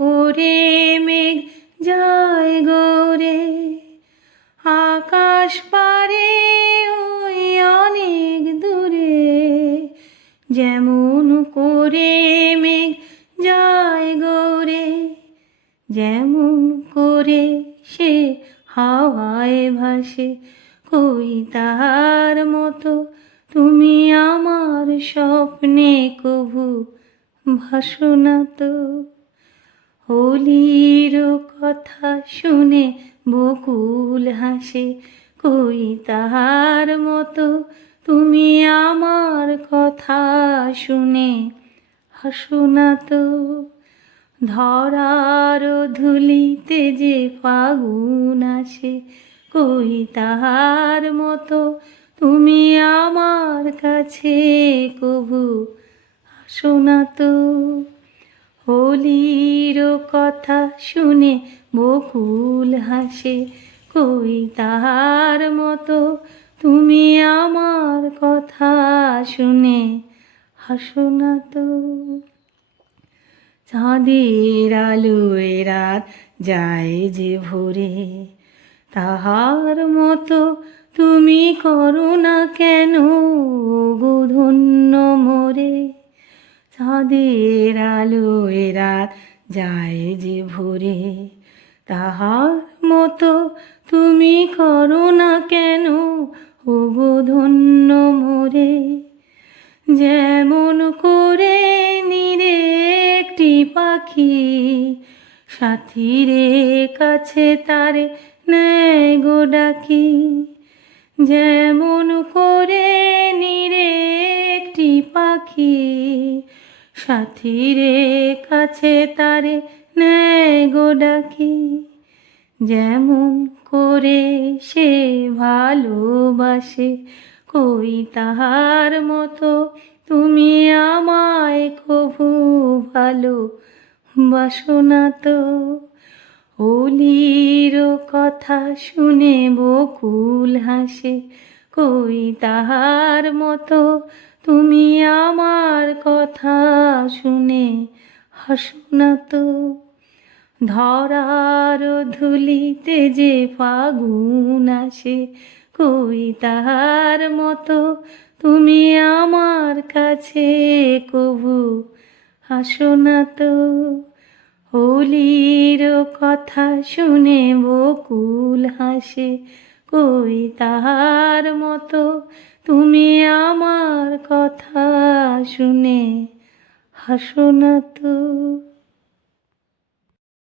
করে মেঘ যায় গৌরে, আকাশ পারে ওই অনেক দূরে। যেমন করে মেঘ যায় গৌরে, যেমন করে সে হাওয়ায় ভাসে, কই তাহার মতো তুমি আমার স্বপ্নে কভু ভাসো না তো। হোলির কথা শুনে বকুল হাসে, কই তাহার মতো তুমি আমার কথা শুনে হাসো না তো। ধরার ধুলিতে যে ফাগুন আসে, কই তাহার মতো তুমি আমার কাছে কভু আসো না তো। হোলির কথা শুনে বকুল হাসে, কই তাহার মতো তুমি আমার কথা শুনে হাসো না তো। চাঁদের আলোয় রাত যায় যে ভোরে, তাহার মতো তুমি করো না কেন গো ধন্য মোরে। চাঁদের আলোয় রাত যায় যে ভোরে, তাহার মতো তুমি করো না কেন ও গো ধন্য মোরে। যেমন করে নীরে একটি পাখি সাথীরে কাছে তারে নেয় গো ডাকি। যেমন করে নীরে একটি পাখি সাথীরে কাছে তারে নেয় গো ডাকি। যেমন করে সে ভালোবাসে, কই তাহার মতো তুমি আমায় কভু ভালোবাসো না তো। হোলির কথা শুনে বকুল হাসে, কই তাহার মতো তুমি আমার কথা শুনে হাসো না তো। ধরার ধুলিতে যে ফাগুন আসে, কই তাহার মতো তুমি আমার কাছে কভু আসো না তো। হোলির কথা শুনে বকুল হাসে, কই তাহার মতো তুমি আমার কথা শুনে হাসো না তো।